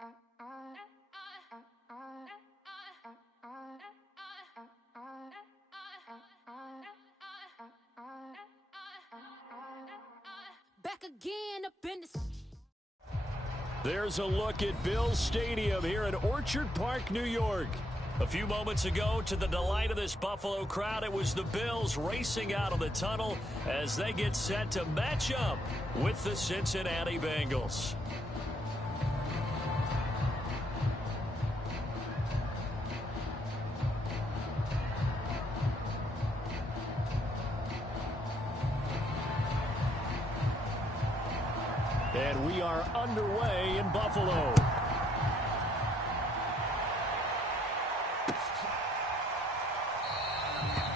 Back again up in the... There's a look at Bills Stadium here in Orchard Park, New York. A few moments ago, to the delight of this Buffalo crowd, it was the Bills racing out of the tunnel as they get set to match up with the Cincinnati Bengals. And we are underway in Buffalo.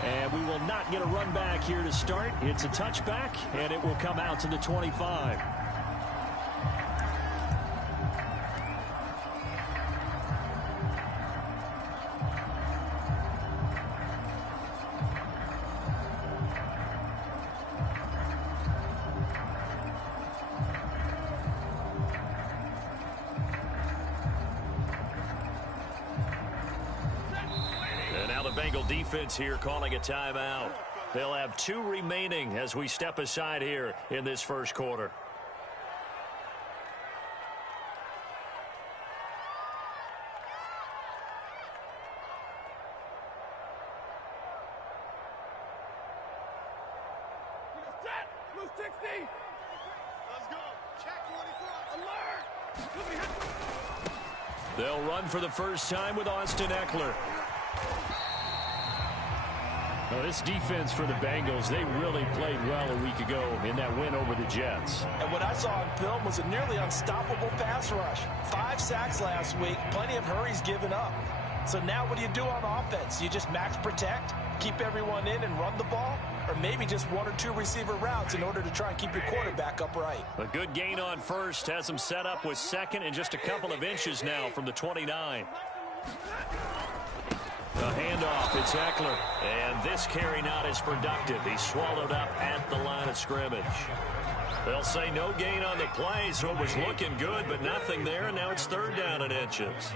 And we will not get a run back here to start. It's a touchback, and it will come out to the 25. Bengal defense here calling a timeout. They'll have 2 remaining as we step aside here in this first quarter. Move 60. Let's go. Check 44. Alert. They'll run for the first time with Austin Eckler. Well, this defense for the Bengals, they really played well a week ago in that win over the Jets. And what I saw on film was a nearly unstoppable pass rush. 5 sacks last week, plenty of hurries given up. So now what do you do on offense? You just max protect, keep everyone in and run the ball? Or maybe just 1 or 2 receiver routes in order to try and keep your quarterback upright? A good gain on first has him set up with second and just a couple of inches now from the 29. The handoff, it's Eckler, and this carry not as productive. He's swallowed up at the line of scrimmage. They'll say no gain on the play, so it was looking good, but nothing there, and now it's 3rd down and inches.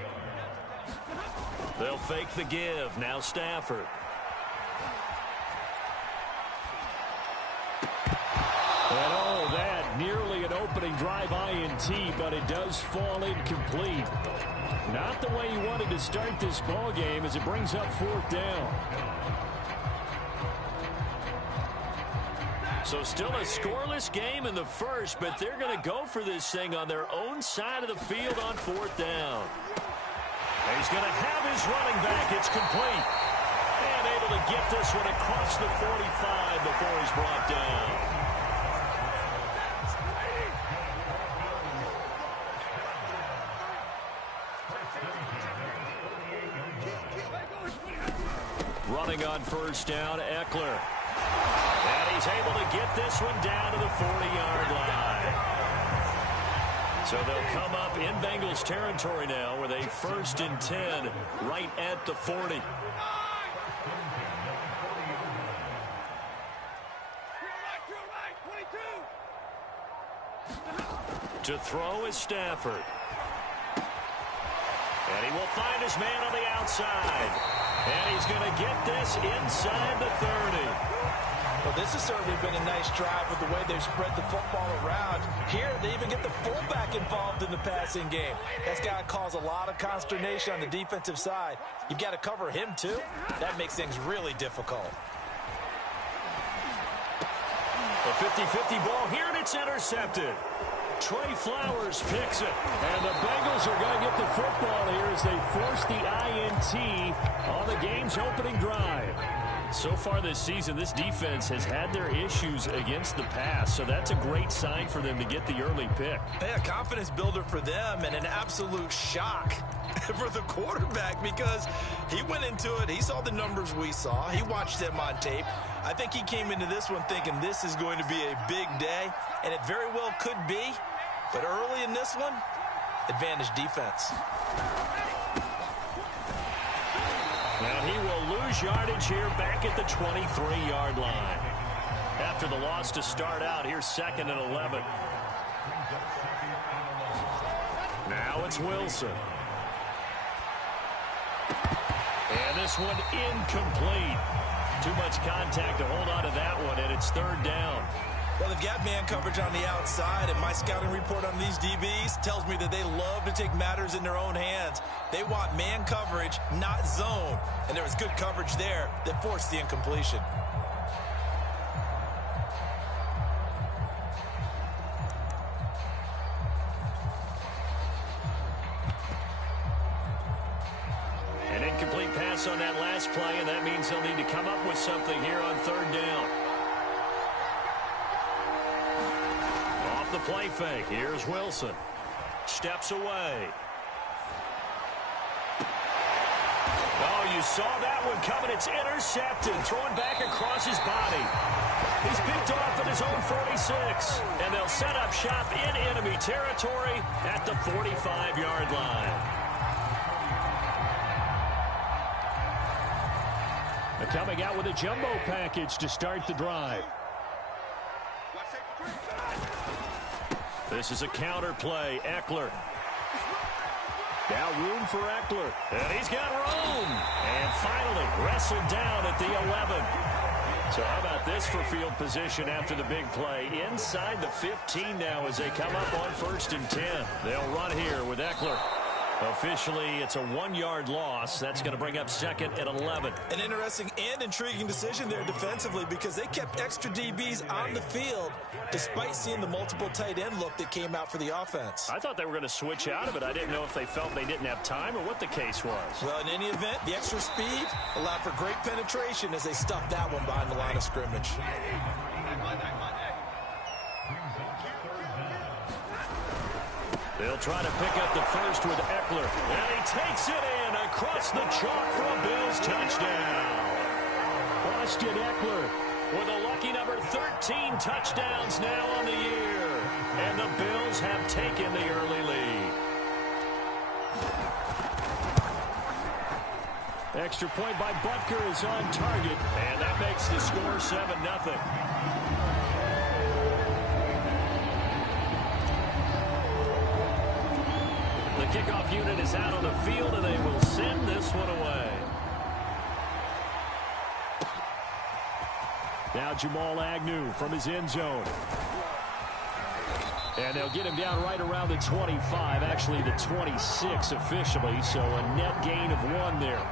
They'll fake the give, now Stafford. And oh, that nearly an opening drive INT, but it does fall incomplete. Not the way he wanted to start this ball game as it brings up 4th down. So still a scoreless game in the first, but they're going to go for this thing on their own side of the field on 4th down. And he's going to have his running back. It's complete. And able to get this one across the 45 before he's brought down. Running on 1st down, Eckler. And he's able to get this one down to the 40-yard line. So they'll come up in Bengals territory now with a 1st and 10 right at the 40. To throw is Stafford. And he will find his man on the outside. And he's going to get this inside the 30. Well, this has certainly been a nice drive with the way they've spread the football around. Here, they even get the fullback involved in the passing game. That's got to cause a lot of consternation on the defensive side. You've got to cover him, too. That makes things really difficult. A 50-50 ball here, and it's intercepted. Trey Flowers picks it. And the Bengals are going to get the football here as they force the INT on the game's opening drive. So far this season, this defense has had their issues against the pass, so that's a great sign for them to get the early pick. Yeah, confidence builder for them and an absolute shock for the quarterback because he went into it. He saw the numbers we saw. He watched them on tape. I think he came into this one thinking this is going to be a big day, and it very well could be. But early in this one, advantage defense. And he will lose yardage here back at the 23-yard line. After the loss to start out, here's 2nd and 11. Now it's Wilson. And this one incomplete. Too much contact to hold on to that one, and it's third down. Well, they've got man coverage on the outside, and my scouting report on these DBs tells me that they love to take matters in their own hands. They want man coverage, not zone. And there was good coverage there that forced the incompletion. An incomplete pass on that last play, and that means they'll need to come up with something here on third down. Off the play fake, here's Wilson. Steps away. Oh, you saw that one coming. It's intercepted. Thrown back across his body. He's picked off at his own 46. And they'll set up shop in enemy territory at the 45-yard line. They're coming out with a jumbo package to start the drive. This is a counter play. Eckler. Now room for Eckler. And he's got room. And finally wrestled down at the 11. So how about this for field position after the big play? Inside the 15 now as they come up on 1st and 10. They'll run here with Eckler. Officially, it's a 1-yard loss. That's going to bring up 2nd and 11. An interesting and intriguing decision there defensively because they kept extra DBs on the field despite seeing the multiple tight end look that came out for the offense. I thought they were going to switch out of it. I didn't know if they felt they didn't have time or what the case was. Well, in any event, the extra speed allowed for great penetration as they stuffed that one behind the line of scrimmage. They'll try to pick up the first with Eckler. And he takes it in across the chalk for a Bills touchdown. Austin Eckler with a lucky number 13 touchdowns now on the year. And the Bills have taken the early lead. Extra point by Butker is on target. And that makes the score 7-0. The kickoff unit is out on the field, and they will send this one away. Now Jamal Agnew from his end zone. And they'll get him down right around the 25, actually the 26 officially, so a net gain of 1 there.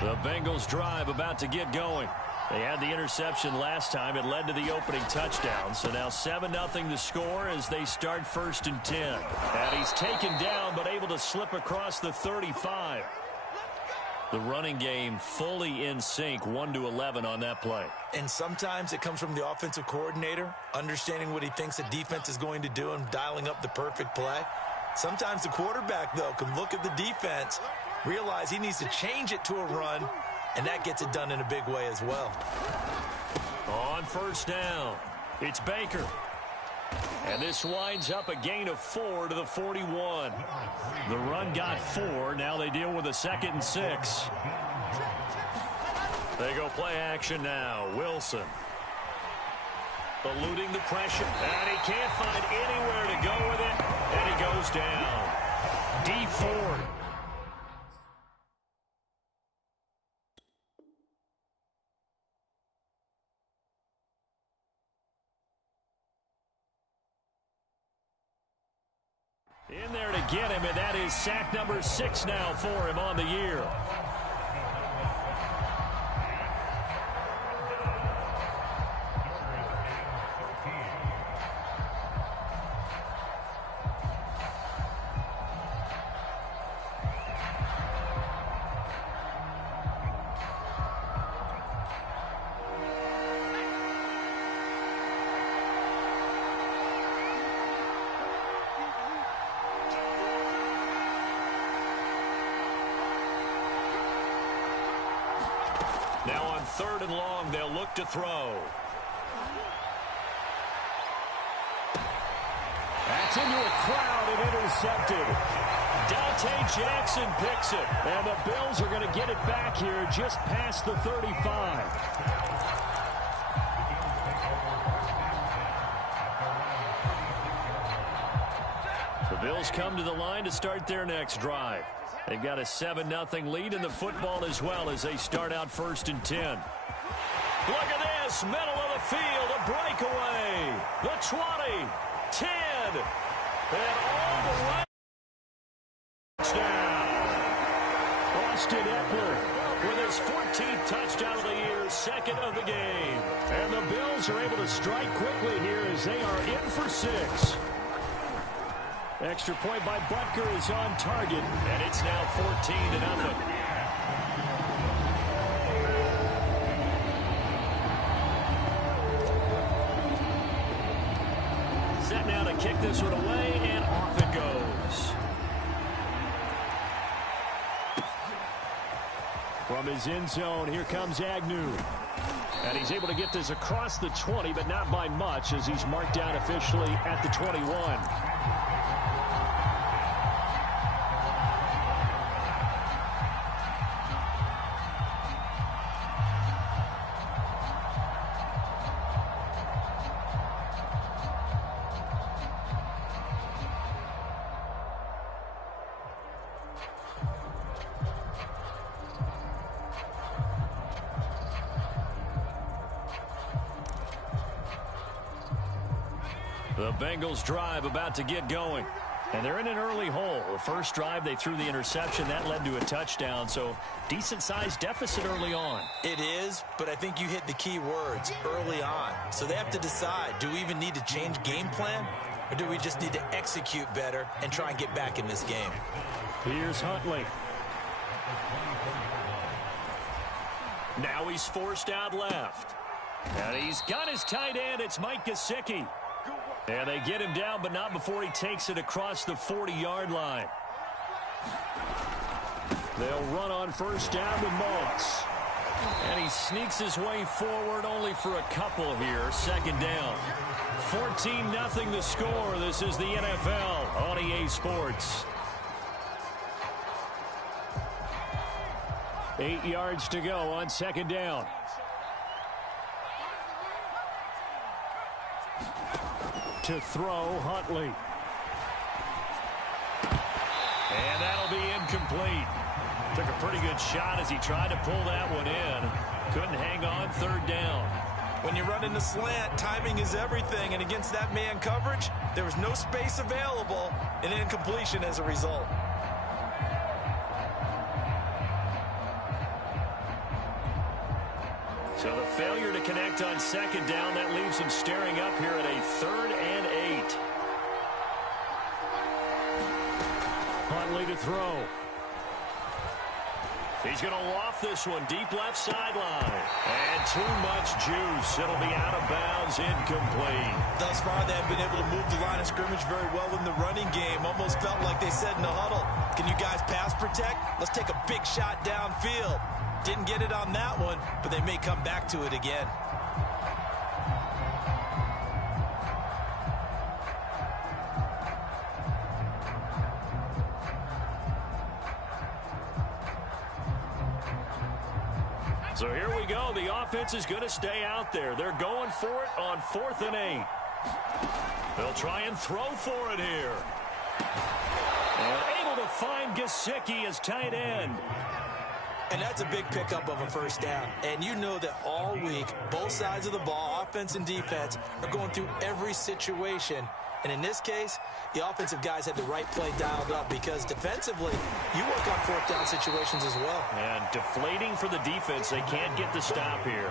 The Bengals drive about to get going. They had the interception last time. It led to the opening touchdown. So now 7-0 the score as they start 1st and 10. And he's taken down but able to slip across the 35. The running game fully in sync, 1-11 on that play. And sometimes it comes from the offensive coordinator, understanding what he thinks the defense is going to do and dialing up the perfect play. Sometimes the quarterback, though, can look at the defense, realize he needs to change it to a run, and that gets it done in a big way as well. On 1st down, it's Baker. And this winds up a gain of 4 to the 41. The run got 4. Now they deal with a 2nd and 6. They go play action now. Wilson. Eluding the pressure. And he can't find anywhere to go with it. And he goes down. D Ford. In there to get him, and that is sack number 6 now for him on the year. Now on 3rd and long, they'll look to throw. That's into a crowd and intercepted. Dante Jackson picks it. And the Bills are going to get it back here just past the 35. The Bills come to the line to start their next drive. They've got a 7-0 lead in the football as well as they start out 1st and 10. Look at this, middle of the field, a breakaway. The 20, 10, and all the way. Touchdown. Austin Eckler with his 14th touchdown of the year, 2nd of the game. And the Bills are able to strike quickly here as they are in for 6. Extra point by Butker is on target, and it's now 14-0. Set now to kick this one away, and off it goes. From his end zone, here comes Agnew. And he's able to get this across the 20, but not by much as he's marked down officially at the 21. The Bengals drive about to get going. And they're in an early hole. The first drive, they threw the interception. That led to a touchdown. So decent-sized deficit early on. It is, but I think you hit the key words, early on. So they have to decide, do we even need to change game plan? Or do we just need to execute better and try and get back in this game? Here's Huntley. Now he's forced out left. And he's got his tight end. It's Mike Gesicki. And they get him down, but not before he takes it across the 40-yard line. They'll run on first down with Moss. And he sneaks his way forward only for a couple here. Second down. 14-0 the score. This is the NFL on EA Sports. 8 yards to go on second down. To throw, Huntley. And that'll be incomplete. Took a pretty good shot as he tried to pull that one in. Couldn't hang on, third down. When you run in the slant, timing is everything. And against that man coverage, there was no space available, and an incompletion as a result. So the failure to connect on second down, that leaves him staring up here at a 3rd and 8. Huntley to throw. He's going to loft this one deep left sideline. And too much juice. It'll be out of bounds, incomplete. Thus far, they have been able to move the line of scrimmage very well in the running game. Almost felt like they said in the huddle, can you guys pass protect? Let's take a big shot downfield. Didn't get it on that one, but they may come back to it again. So here we go. The offense is going to stay out there. They're going for it on 4th and 8. They'll try and throw for it here. And able to find Gesicki as tight end. And that's a big pickup of a first down. And you know that all week, both sides of the ball, offense and defense, are going through every situation. And in this case, the offensive guys had the right play dialed up because defensively, you work on 4th down situations as well. And deflating for the defense. They can't get the stop here.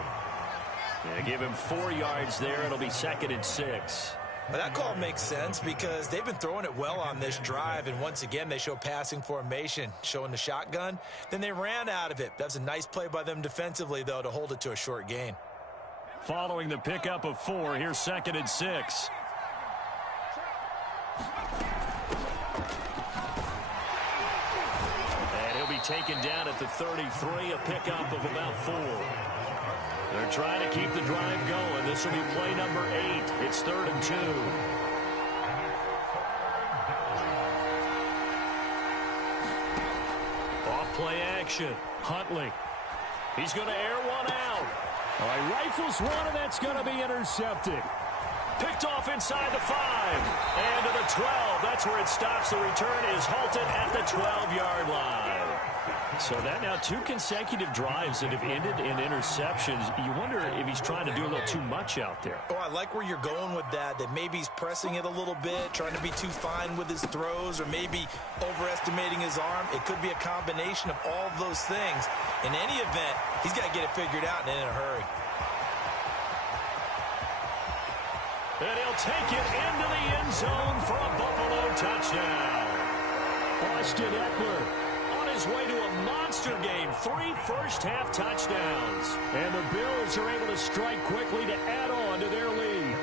Yeah, give him 4 yards there. It'll be 2nd and 6. Well, that call makes sense because they've been throwing it well on this drive, and once again, they show passing formation, showing the shotgun. Then they ran out of it. That was a nice play by them defensively, though, to hold it to a short gain. Following the pickup of 4, here's 2nd and 6. And he'll be taken down at the 33, a pickup of about 4. They're trying to keep the drive going. This will be play number 8. It's 3rd and 2. Off play action. Huntley. He's going to air one out. All right, rifles one, and that's going to be intercepted. Picked off inside the 5. And to the 12. That's where it stops. The return is halted at the 12-yard line. So that now 2 consecutive drives that have ended in interceptions. You wonder if he's trying to do a little too much out there. Oh, I like where you're going with that maybe he's pressing it a little bit, trying to be too fine with his throws, or maybe overestimating his arm. It could be a combination of all of those things. In any event, he's got to get it figured out and in a hurry. And he'll take it into the end zone for a Buffalo touchdown. Austin Eckler on his way to a monster game. 3 first-half touchdowns. And the Bills are able to strike quickly to add on to their lead.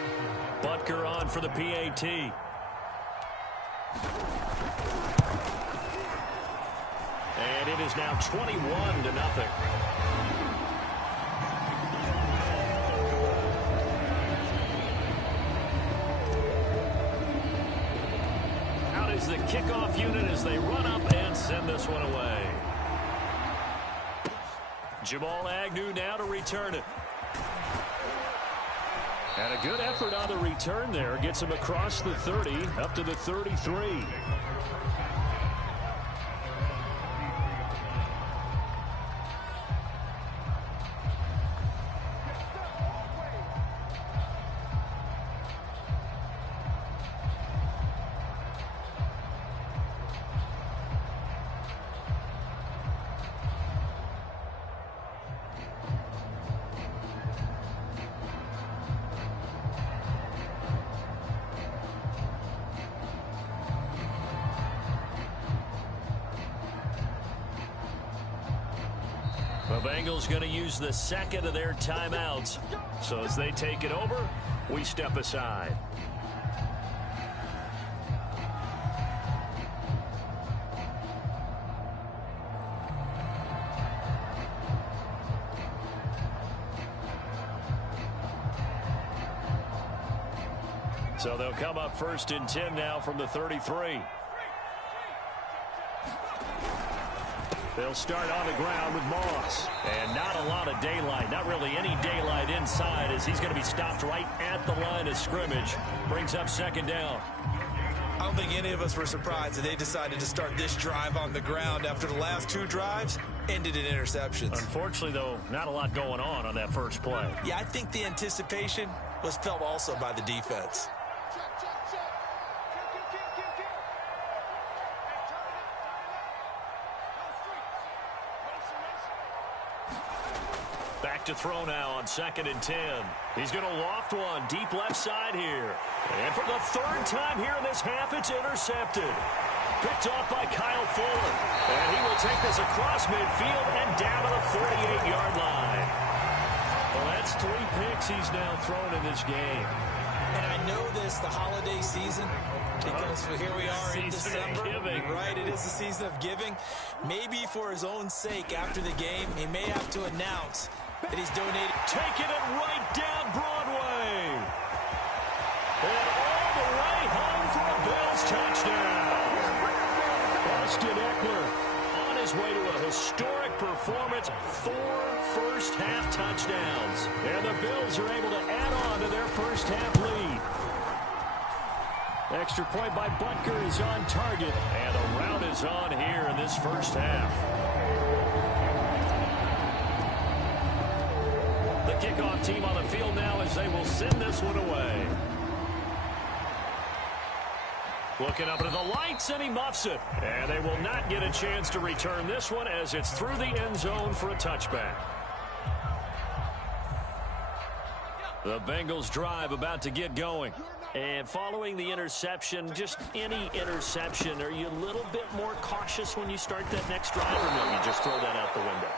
Butker on for the PAT. And it is now 21-0. The kickoff unit as they run up and send this one away. Jamal Agnew now to return it. And a good effort on the return there. Gets him across the 30 up to the 33. The Bengals going to use the second of their timeouts. So as they take it over, we step aside. So they'll come up 1st and 10 now from the 33. They'll start on the ground with Moss. And not a lot of daylight. Not really any daylight inside as he's going to be stopped right at the line of scrimmage. Brings up 2nd down. I don't think any of us were surprised that they decided to start this drive on the ground after the last 2 drives ended in interceptions. Unfortunately, though, not a lot going on that first play. Yeah, I think the anticipation was felt also by the defense. Back to throw now on 2nd and 10. He's going to loft one deep left side here. And for the 3rd time here in this half, it's intercepted. Picked off by Kyle Fuller. And he will take this across midfield and down to the 48-yard line. Well, that's 3 picks he's now thrown in this game. And I know this, the holiday season, because here we are in December. Right, it is the season of giving. Maybe for his own sake after the game, he may have to announce that he's donated. Taking it right down Broadway. And all the way home for a Bills touchdown. Austin Eckler on his way to a historic performance. 4 first-half touchdowns. And the Bills are able to add on to their first-half lead. Extra point by Butker is on target. And the rout is on here in this first half. The kickoff team on the field now as they will send this one away. Looking up into the lights, and he muffs it. And they will not get a chance to return this one as it's through the end zone for a touchback. The Bengals drive about to get going. And following the interception, just any interception, are you a little bit more cautious when you start that next drive, or no, you just throw that out the window?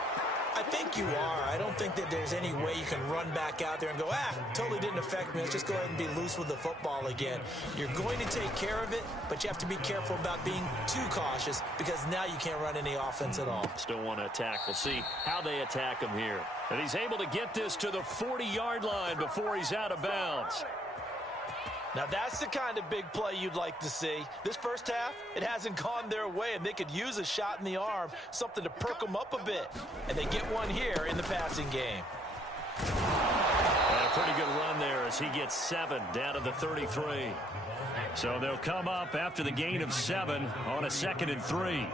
I think you are. I don't think that there's any way you can run back out there and go, totally didn't affect me. Let's just go ahead and be loose with the football again. You're going to take care of it, but you have to be careful about being too cautious because now you can't run any offense at all. Still want to attack. We'll see how they attack him here. And he's able to get this to the 40-yard line before he's out of bounds. Now, that's the kind of big play you'd like to see. This first half, it hasn't gone their way, and they could use a shot in the arm, something to perk them up a bit. And they get one here in the passing game. And a pretty good run there as he gets 7 down to the 33. So they'll come up after the gain of 7 on a 2nd and 3.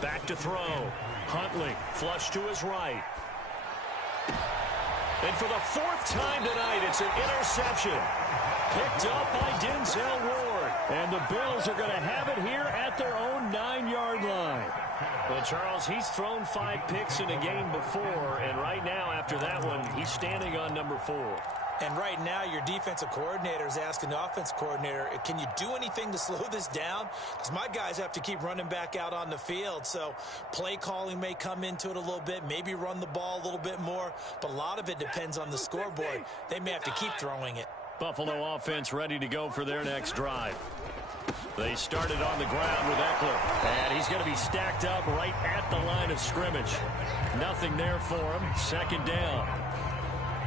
Back to throw. Huntley, flush to his right. And for the 4th time tonight, it's an interception. Picked up by Denzel Ward. And the Bills are going to have it here at their own 9-yard line. Well, Charles, he's thrown 5 picks in a game before, and right now, after that one, he's standing on number 4. And right now, your defensive coordinator is asking the offensive coordinator, can you do anything to slow this down? Because my guys have to keep running back out on the field. So play calling may come into it a little bit, maybe run the ball a little bit more. But a lot of it depends on the scoreboard. They may have to keep throwing it. Buffalo offense ready to go for their next drive. They started on the ground with Eckler. And he's going to be stacked up right at the line of scrimmage. Nothing there for him. 2nd down.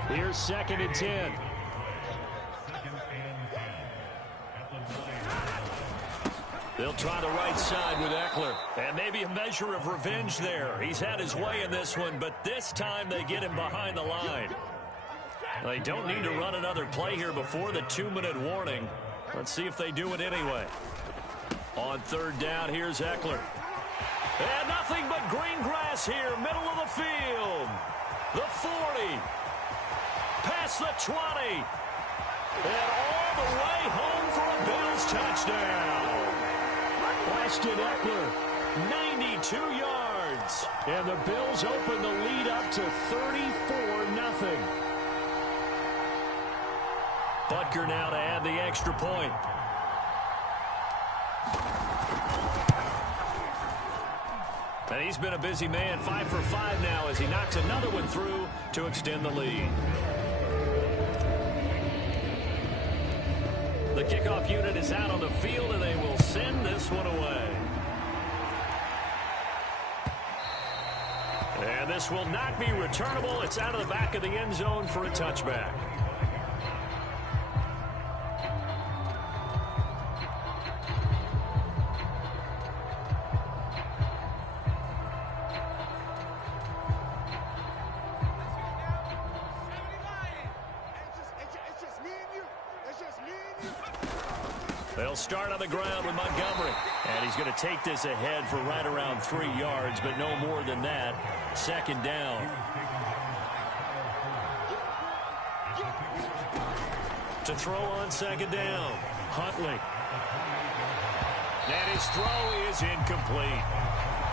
Here's 2nd and 10. They'll try the right side with Eckler. And maybe a measure of revenge there. He's had his way in this one, but this time they get him behind the line. They don't need to run another play here before the 2-minute warning. Let's see if they do it anyway. On 3rd down, here's Eckler. And nothing but green grass here, middle of the field. The 40. Past the 20. And all the way home for a Bills touchdown. Weston Eckler, 92 yards. And the Bills open the lead up to 34-0. Butker now to add the extra point. And he's been a busy man, 5 for 5 now as he knocks another one through to extend the lead. The kickoff unit is out on the field, and they will send this one away. And this will not be returnable. It's out of the back of the end zone for a touchback. They'll start on the ground with Montgomery. And he's going to take this ahead for right around 3 yards, but no more than that. 2nd down. To throw on 2nd down. Huntley. And his throw is incomplete.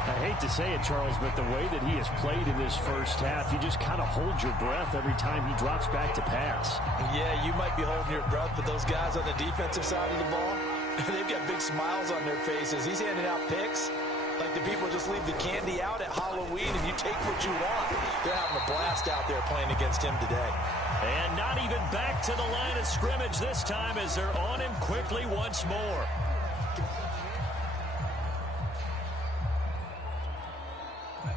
I hate to say it, Charles, but the way that he has played in this first half, you just kind of hold your breath every time he drops back to pass. Yeah, you might be holding your breath, but those guys on the defensive side of the ball, they've got big smiles on their faces. He's handing out picks like the people just leave the candy out at Halloween and you take what you want. They're having a blast out there playing against him today. And not even back to the line of scrimmage this time as they're on him quickly once more.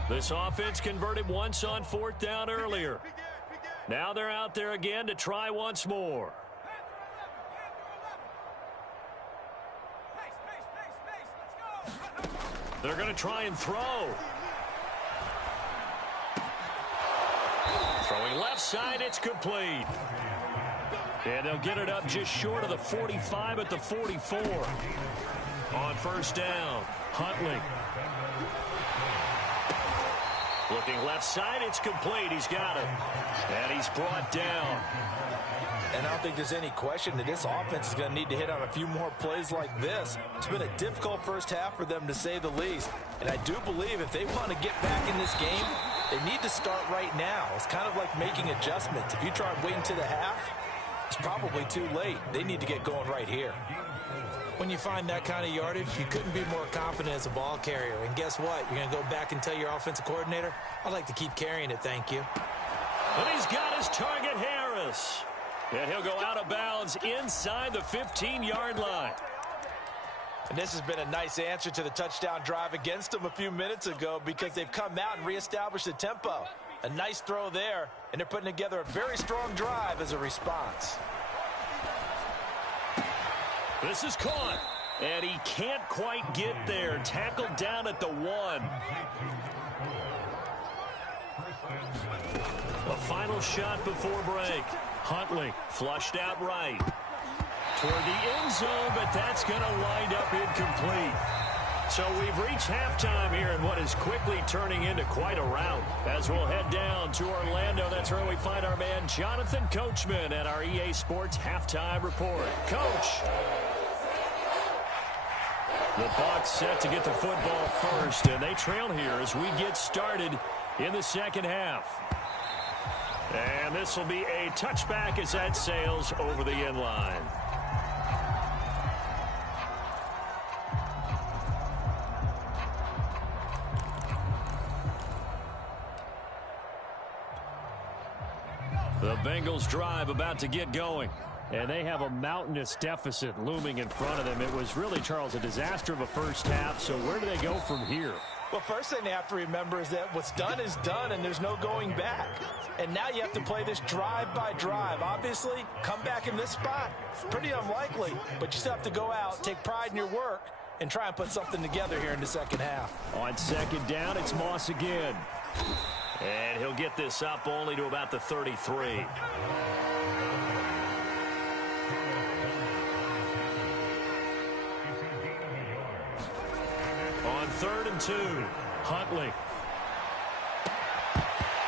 This offense converted once on 4th down earlier. Now they're out there again to try once more. They're going to try and throw. Throwing left side, it's complete. And they'll get it up just short of the 45 at the 44. On 1st down, Huntley. Looking left side, it's complete. He's got it. And he's brought down. And I don't think there's any question that this offense is going to need to hit on a few more plays like this. It's been a difficult first half for them, to say the least. And I do believe if they want to get back in this game, they need to start right now. It's kind of like making adjustments. If you try and wait until the half, it's probably too late. They need to get going right here. When you find that kind of yardage, you couldn't be more confident as a ball carrier. And guess what? You're going to go back and tell your offensive coordinator, I'd like to keep carrying it, thank you. And he's got his target, Harris. And he'll go out of bounds inside the 15-yard line. And this has been a nice answer to the touchdown drive against them a few minutes ago because they've come out and reestablished the tempo. A nice throw there, and they're putting together a very strong drive as a response. This is caught, and he can't quite get there. Tackled down at the 1. A final shot before break. Huntley flushed out right toward the end zone, but that's going to wind up incomplete. So we've reached halftime here in what is quickly turning into quite a rout. As we'll head down to Orlando, that's where we find our man Jonathan Coachman at our EA Sports Halftime Report. Coach. The Bucs set to get the football first, and they trail here as we get started in the second half. And this will be a touchback as that sails over the end line. The Bengals drive about to get going. And they have a mountainous deficit looming in front of them. It was really, Charles, a disaster of a first half. So where do they go from here? Well, first thing they have to remember is that what's done is done, and there's no going back. And now you have to play this drive by drive. Obviously, come back in this spot, pretty unlikely. But you still have to go out, take pride in your work, and try and put something together here in the second half. On second down, it's Moss again. And he'll get this up only to about the 33. On 3rd and 2, Huntley.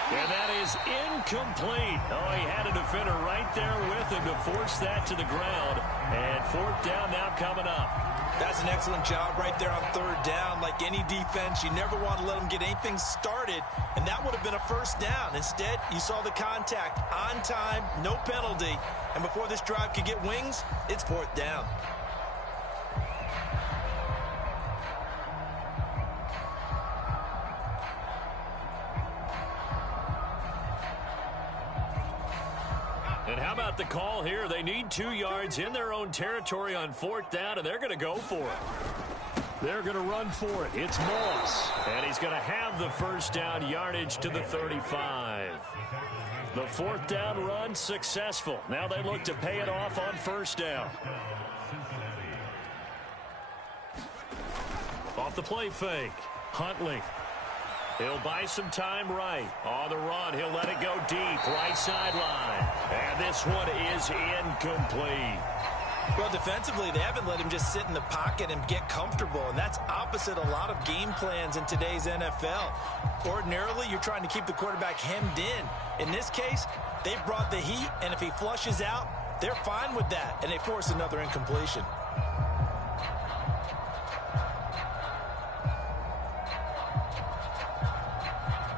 And that is incomplete. Oh, he had a defender right there with him to force that to the ground. And 4th down now coming up. That's an excellent job right there on 3rd down. Like any defense, you never want to let them get anything started, and that would have been a first down. Instead, you saw the contact on time, no penalty, and before this drive could get wings, it's 4th down. And how about the call here? They need 2 yards in their own territory on 4th down, and they're going to go for it. They're going to run for it. It's Moss, and he's going to have the first down yardage to the 35. The 4th down run successful. Now they look to pay it off on 1st down. Off the play fake, Huntley. He'll buy some time right. On the run, he'll let it go deep, right sideline. And this one is incomplete. Well, defensively, they haven't let him just sit in the pocket and get comfortable, and that's opposite a lot of game plans in today's NFL. Ordinarily, you're trying to keep the quarterback hemmed in. In this case, they brought the heat, and if he flushes out, they're fine with that, and they force another incompletion.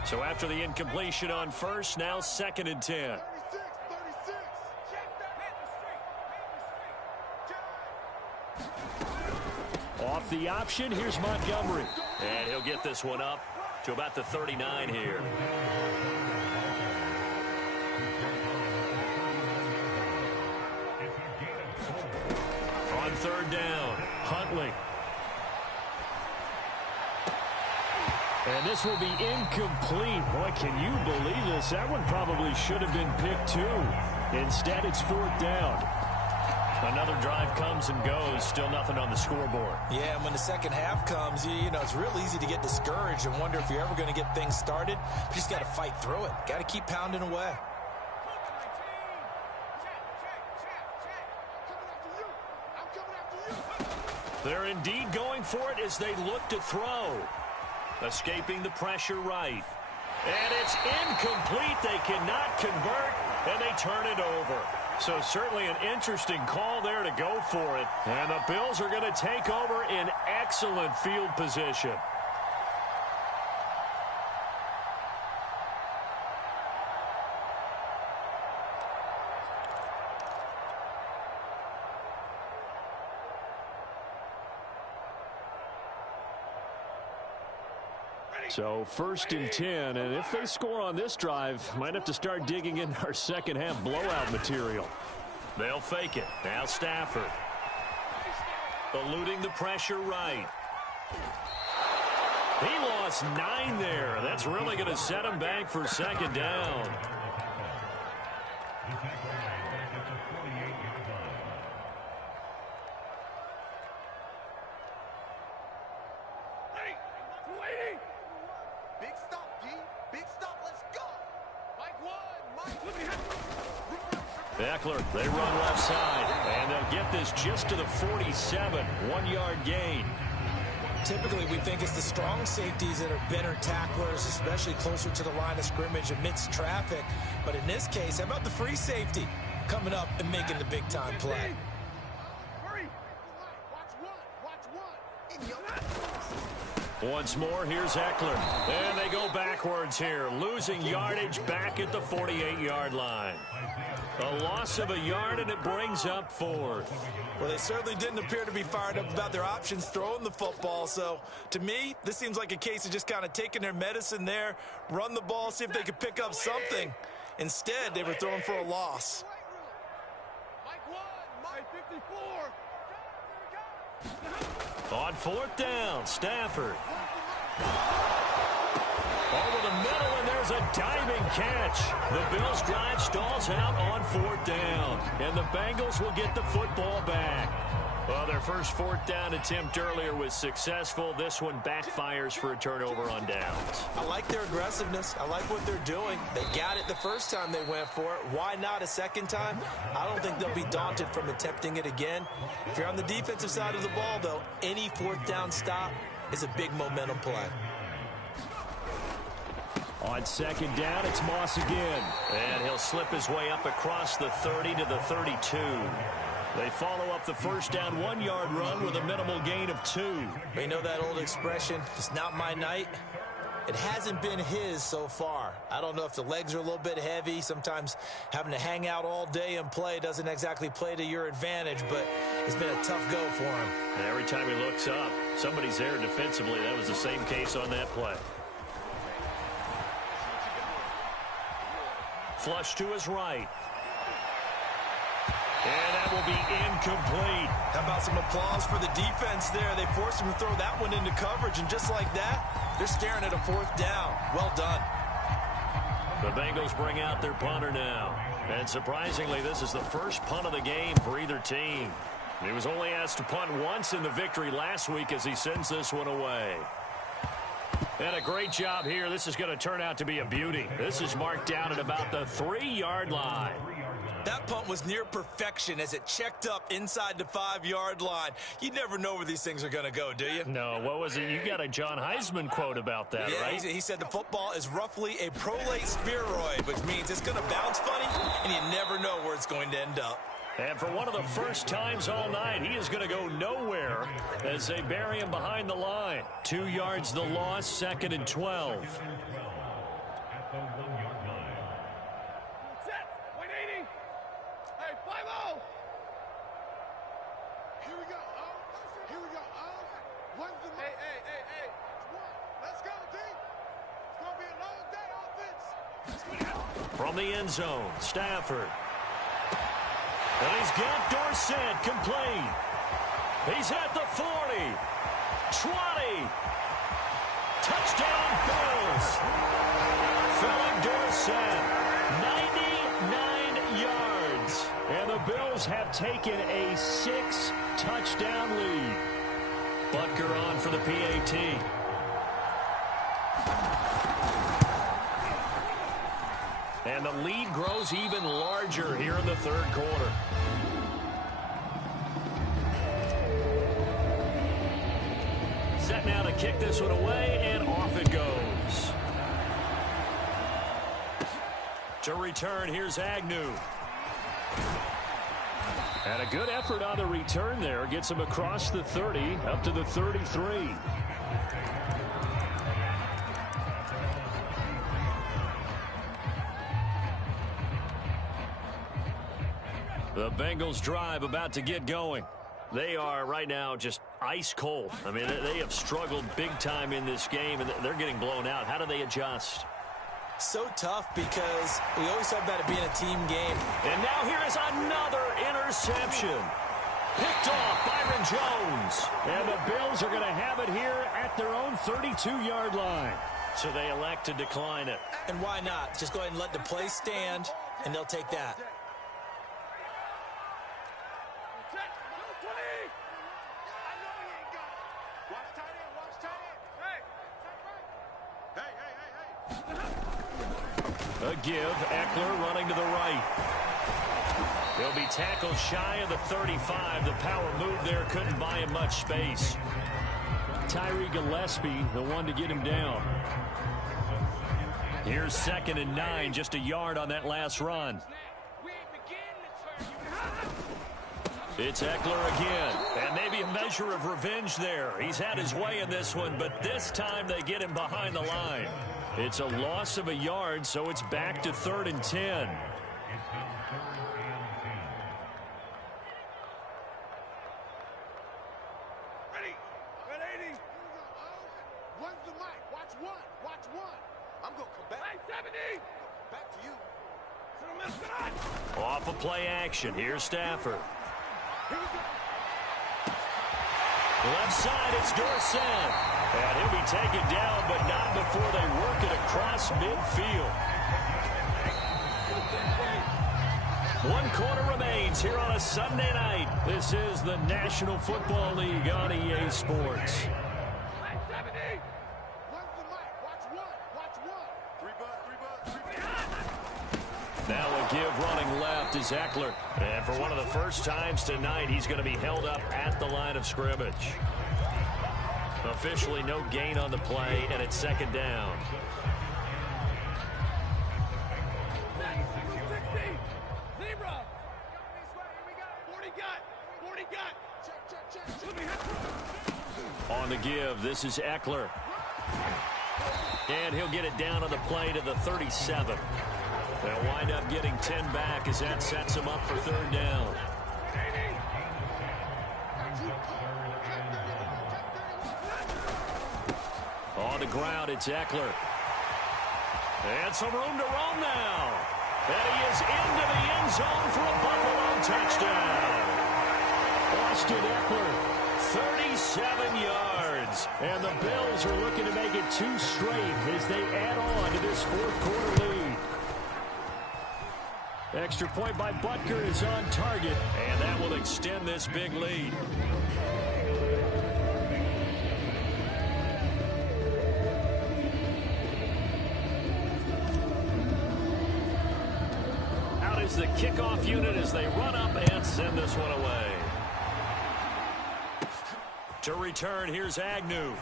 So after the incompletion on 1st, now 2nd and 10. Off the option, here's Montgomery. And he'll get this one up to about the 39 here. On 3rd down, Huntley. And this will be incomplete. Boy, can you believe this? That one probably should have been picked too. Instead, it's 4th down. Another drive comes and goes. Still nothing on the scoreboard. Yeah, and when the second half comes, you know, it's real easy to get discouraged and wonder if you're ever going to get things started. You just got to fight through it. Got to keep pounding away. They're indeed going for it as they look to throw. Escaping the pressure right. And it's incomplete. They cannot convert, and they turn it over. So certainly an interesting call there to go for it. And the Bills are going to take over in excellent field position. So 1st and 10, and if they score on this drive, might have to start digging in our second half blowout material. They'll fake it. Now Stafford. Eluding the pressure right. He lost 9 there. That's really going to set him back for second down. Big stop, D. Big stop. Let's go. Mike 1. Eckler, they run left side, and they'll get this just to the 47, 1-yard gain. Typically, we think it's the strong safeties that are better tacklers, especially closer to the line of scrimmage amidst traffic. But in this case, how about the free safety coming up and making the big-time play? Hurry. Watch one. Once more, here's Eckler. And they go backwards here, losing yardage back at the 48-yard line. A loss of a yard, and it brings up 4th. Well, they certainly didn't appear to be fired up about their options throwing the football. So, to me, this seems like a case of just kind of taking their medicine there, run the ball, see if they could pick up something. Instead, they were throwing for a loss. Mike 1. Mike 54. On 4th down, Stafford. Over the middle, and there's a diving catch. The Bills' drive stalls out on 4th down, and the Bengals will get the football back. Well, their first 4th down attempt earlier was successful. This one backfires for a turnover on downs. I like their aggressiveness. I like what they're doing. They got it the first time they went for it. Why not a second time? I don't think they'll be daunted from attempting it again. If you're on the defensive side of the ball, though, any 4th down stop is a big momentum play. On 2nd down, it's Moss again. And he'll slip his way up across the 30 to the 32. They follow up the first down 1-yard run with a minimal gain of 2. You know that old expression, it's not my night? It hasn't been his so far. I don't know if the legs are a little bit heavy. Sometimes having to hang out all day and play doesn't exactly play to your advantage, but it's been a tough go for him. And every time he looks up, somebody's there defensively. That was the same case on that play. Flush to his right. And that will be incomplete. How about some applause for the defense there? They forced him to throw that one into coverage, and just like that, they're staring at a 4th down. Well done. The Bengals bring out their punter now. And surprisingly, this is the first punt of the game for either team. He was only asked to punt once in the victory last week as he sends this one away. And a great job here. This is going to turn out to be a beauty. This is marked down at about the 3-yard line. That punt was near perfection as it checked up inside the 5-yard line. You never know where these things are going to go, do you? No, what was it? You got a John Heisman quote about that, yeah, right? He said the football is roughly a prolate spheroid, which means it's going to bounce funny, and you never know where it's going to end up. And for one of the first times all night, he is going to go nowhere as they bury him behind the line. 2 yards the loss, 2nd and 12. Set. 180. Hey, 5-0. Here we go. Here we go. When's the hey. Let's go, D. It's going to be a long day, offense. From the end zone, Stafford. And he's got Dorsett complete. He's at the 40. 20. Touchdown, Bills. Philip Dorsett, 99 yards. And the Bills have taken a 6-touchdown lead. Butker on for the PAT. And the lead grows even larger here in the 3rd quarter. Set now to kick this one away, and off it goes. To return, here's Agnew. And a good effort on the return there. Gets him across the 30, up to the 33. The Bengals drive about to get going. They are right now just ice cold. I mean, they have struggled big time in this game, and they're getting blown out. How do they adjust? So tough because we always talk about it being a team game. And now here is another interception. Picked off Byron Jones. And the Bills are going to have it here at their own 32-yard line. So they elect to decline it. And why not? Just go ahead and let the play stand, and they'll take that. A give, Eckler running to the right. He'll be tackled shy of the 35. The power move there couldn't buy him much space. Tyree Gillespie, the one to get him down. Here's 2nd and 9, just a yard on that last run. It's Eckler again, and maybe a measure of revenge there. He's had his way in this one, but this time they get him behind the line. It's a loss of a yard, so it's back to 3rd and 10. Ready. 180. One's the mic. Watch one. Watch one. I'm going to come back. 70. Back to you. Off a play action. Here's Stafford. Left side, it's Dorsett. And he'll be taken down, but not before they work it across midfield. 1 quarter remains here on a Sunday night. This is the National Football League on EA Sports. Now a give running left is Eckler. And for one of the first times tonight, he's going to be held up at the line of scrimmage. Officially no gain on the play, and it's 2nd down. On the give, this is Eckler. And he'll get it down on the play to the 37. They'll wind up getting 10 back as that sets them up for 3rd down. On the ground, it's Eckler. And some room to roam now. And he is into the end zone for a Buffalo touchdown. Austin Eckler, 37 yards. And the Bills are looking to make it 2 straight as they add on to this 4th quarter lead. Extra point by Butker is on target, and that will extend this big lead. Out is the kickoff unit as they run up and send this one away. To return, here's Agnew.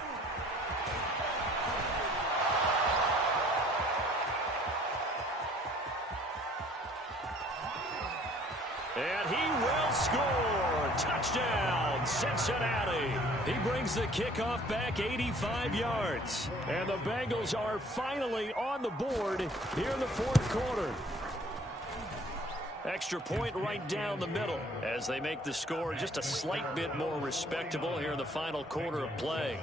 And he will score. Touchdown, Cincinnati. He brings the kickoff back 85 yards. And the Bengals are finally on the board here in the 4th quarter. Extra point right down the middle as they make the score just a slight bit more respectable here in the final quarter of play.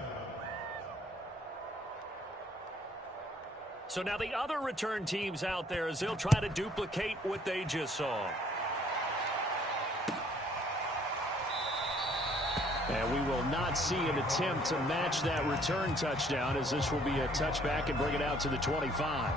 So now the other return teams out there as they'll try to duplicate what they just saw. And we will not see an attempt to match that return touchdown as this will be a touchback and bring it out to the 25.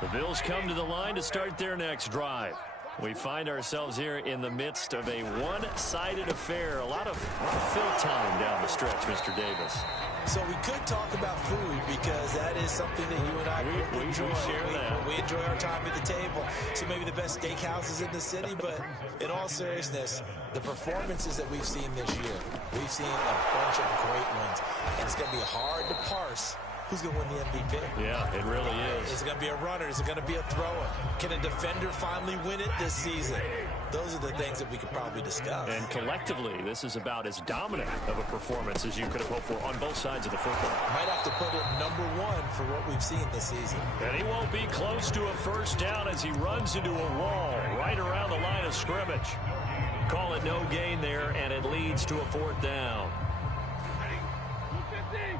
The Bills come to the line to start their next drive. We find ourselves here in the midst of a one-sided affair. A lot of fill time down the stretch, Mr. Davis. So we could talk about food because that is something that you and I enjoy. We share that. We enjoy our time at the table. So maybe the best steakhouses in the city, but in all seriousness, the performances that we've seen this year, we've seen a bunch of great ones, and it's going to be hard to parse who's going to win the MVP. Yeah, it really is. Is it going to be a runner? Is it going to be a thrower? Can a defender finally win it this season? Those are the things that we could probably discuss. And collectively, this is about as dominant of a performance as you could have hoped for on both sides of the football. Might have to put it #1 for what we've seen this season. And he won't be close to a first down as he runs into a wall right around the line of scrimmage. Call it no gain there, and it leads to a 4th down. Ready? 250.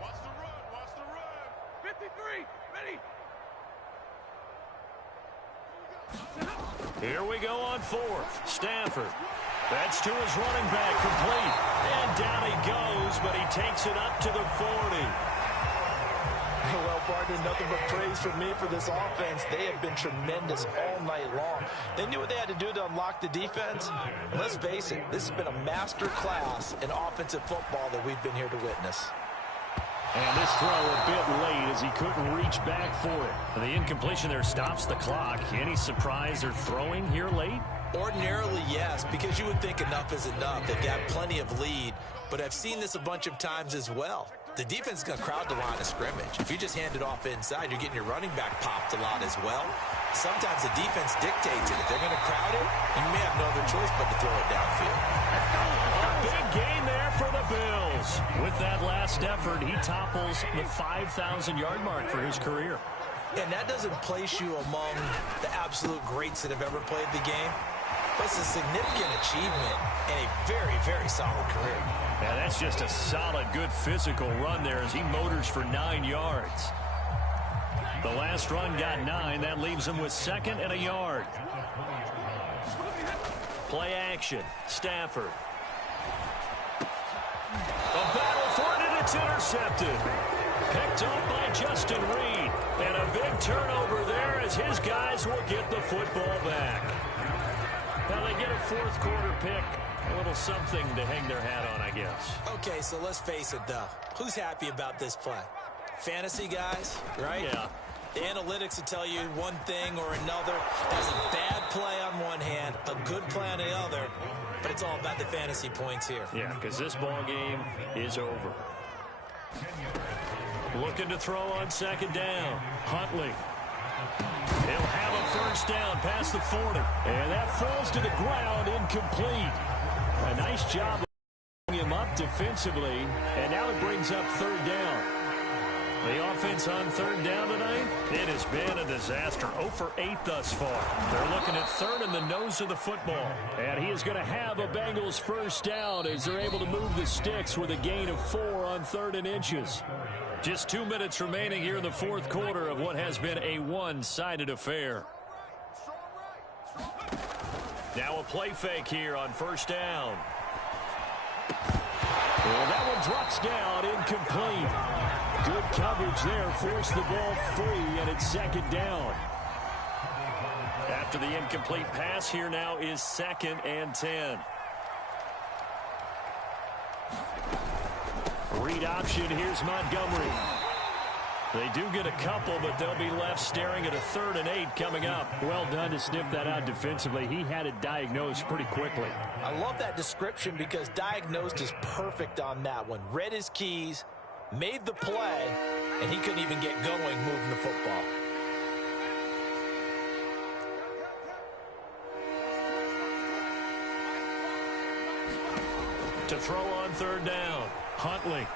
Watch the run. Watch the run. 53. Ready. Here we go on fourth. Stafford. That's to his running back, complete. And down he goes, but he takes it up to the 40. Well, partner, nothing but praise from me for this offense. They have been tremendous all night long. They knew what they had to do to unlock the defense. Let's face it, this has been a master class in offensive football that we've been here to witness. And this throw a bit late as he couldn't reach back for it. The incompletion there stops the clock. Any surprise they're throwing here late? Ordinarily, yes, because you would think enough is enough. They've got plenty of lead, but I've seen this a bunch of times as well. The defense is going to crowd the line of scrimmage. If you just hand it off inside, you're getting your running back popped a lot as well. Sometimes the defense dictates it. If they're going to crowd it, you may have no other choice but to throw it downfield. A big gain there for the Bills. With that last effort, he topples the 5,000-yard mark for his career. And that doesn't place you among the absolute greats that have ever played the game. But it's a significant achievement and a very, very solid career. Yeah, that's just a solid, good physical run there as he motors for 9 yards. The last run got 9. That leaves him with 2nd and a yard. Play action. Stafford. A battle for it, and it's intercepted. Picked up by Justin Reed. And a big turnover there as his guys will get the football back. Now they get a fourth quarter pick. A little something to hang their hat on, I guess. Okay, so let's face it, though. Who's happy about this play? Fantasy guys, right? Yeah. The analytics will tell you one thing or another. There's a bad play on one hand, a good play on the other, but it's all about the fantasy points here. Yeah, because this ball game is over. Looking to throw on 2nd down. Huntley. He'll have a first down past the 40. And that falls to the ground, incomplete. A nice job of bringing him up defensively. And now it brings up 3rd down. The offense on 3rd down tonight, it has been a disaster. 0 for 8 thus far. They're looking at 3rd in the nose of the football. And he is going to have a Bengals first down as they're able to move the sticks with a gain of 4 on 3rd and inches. Just 2 minutes remaining here in the fourth quarter of what has been a one-sided affair. Now a play fake here on 1st down. Well, that one drops down, incomplete. Good coverage there, forced the ball free, and it's 2nd down. After the incomplete pass, here now is 2nd and 10. Read option, here's Montgomery. They do get a couple, but they'll be left staring at a 3rd and 8 coming up. Well done to sniff that out defensively. He had it diagnosed pretty quickly. I love that description because diagnosed is perfect on that one. Read his keys, made the play, and he couldn't even get going moving the football. To throw on 3rd down, Huntley.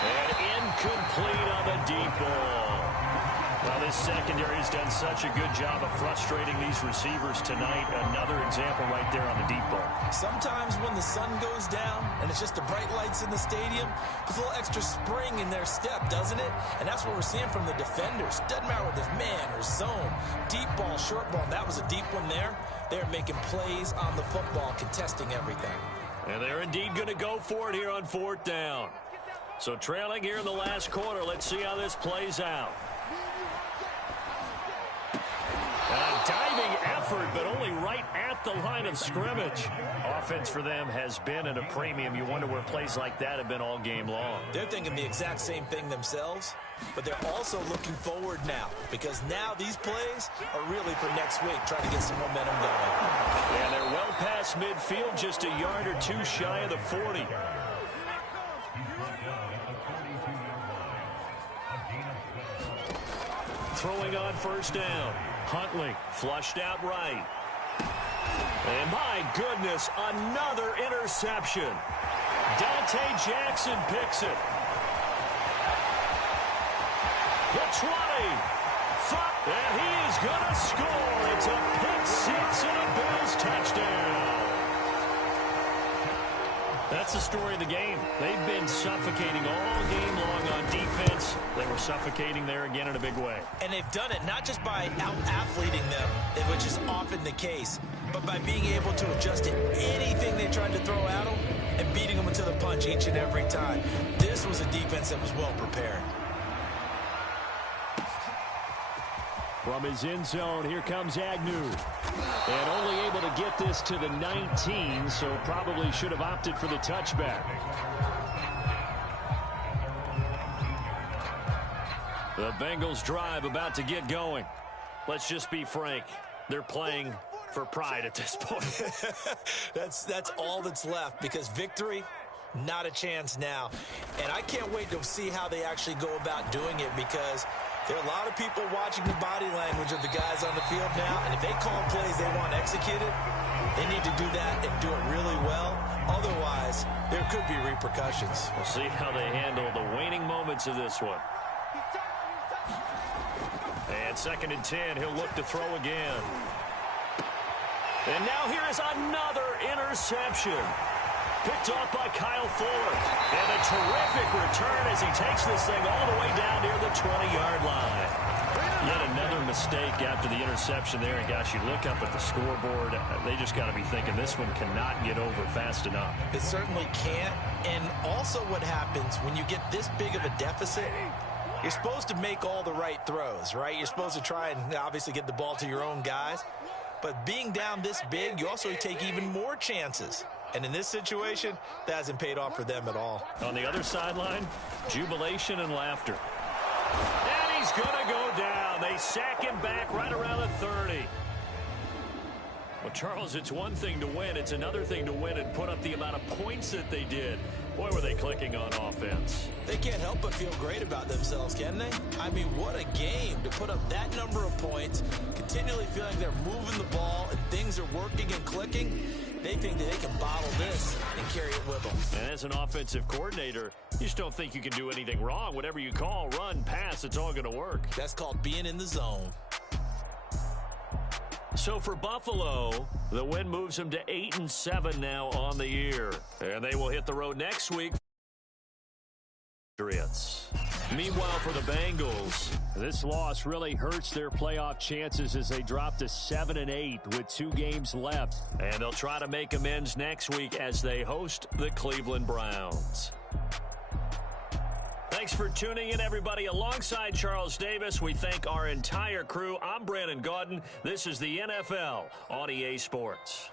And incomplete on the deep ball. Well, this secondary has done such a good job of frustrating these receivers tonight. Another example right there on the deep ball. Sometimes when the sun goes down and it's just the bright lights in the stadium, puts a little extra spring in their step, doesn't it? And that's what we're seeing from the defenders. Doesn't matter whether it's man or zone, deep ball, short ball. That was a deep one there. They're making plays on the football, contesting everything. And they're indeed going to go for it here on 4th down. So trailing here in the last quarter. Let's see how this plays out. A diving effort, but only right at the line of scrimmage. Offense for them has been at a premium. You wonder where plays like that have been all game long. They're thinking the exact same thing themselves, but they're also looking forward now because now these plays are really for next week, trying to get some momentum going. Yeah, they're well past midfield, just a yard or two shy of the 40. Throwing on 1st down. Huntley flushed out right. And my goodness, another interception. Dante Jackson picks it. The 20. And he is going to score. It's a pick six and a Bills touchdown. That's that's the story of the game. They've been suffocating all game long on defense. They were suffocating there again in a big way. And they've done it not just by out-athleting them, which is often the case, but by being able to adjust to anything they tried to throw at them and beating them to the punch each and every time. This was a defense that was well prepared. From his end zone, here comes Agnew. And only able to get this to the 19, so probably should have opted for the touchback. The Bengals drive about to get going. Let's just be frank. They're playing for pride at this point. That's all that's left, because victory, not a chance now. And I can't wait to see how they actually go about doing it, because there are a lot of people watching the body language of the guys on the field now, and if they call plays they want executed, they need to do that and do it really well. Otherwise, there could be repercussions. We'll see how they handle the waning moments of this one. And 2nd and 10, he'll look to throw again. And now here is another interception. Picked off by Kyle Fuller. And a terrific return as he takes this thing all the way down near the 20-yard line. Yet another mistake after the interception there. And gosh, you look up at the scoreboard, they just got to be thinking this one cannot get over fast enough. It certainly can't. And also what happens when you get this big of a deficit, you're supposed to make all the right throws, right? You're supposed to try and obviously get the ball to your own guys. But being down this big, you also take even more chances. And in this situation, that hasn't paid off for them at all. On the other sideline, jubilation and laughter. And he's going to go down. They sack him back right around the 30. Well, Charles, it's one thing to win. It's another thing to win and put up the amount of points that they did. Boy, were they clicking on offense. They can't help but feel great about themselves, can they? I mean, what a game to put up that number of points, continually feeling they're moving the ball and things are working and clicking. They think that they can bottle this and carry it with them. And as an offensive coordinator, you just don't think you can do anything wrong. Whatever you call, run, pass, it's all going to work. That's called being in the zone. So for Buffalo, the win moves them to 8-7 now on the year. And they will hit the road next week. Meanwhile, for the Bengals, this loss really hurts their playoff chances as they drop to 7-8 with 2 games left. And they'll try to make amends next week as they host the Cleveland Browns. Thanks for tuning in, everybody. Alongside Charles Davis, we thank our entire crew. I'm Brandon Gaudin. This is the NFL on EA Sports.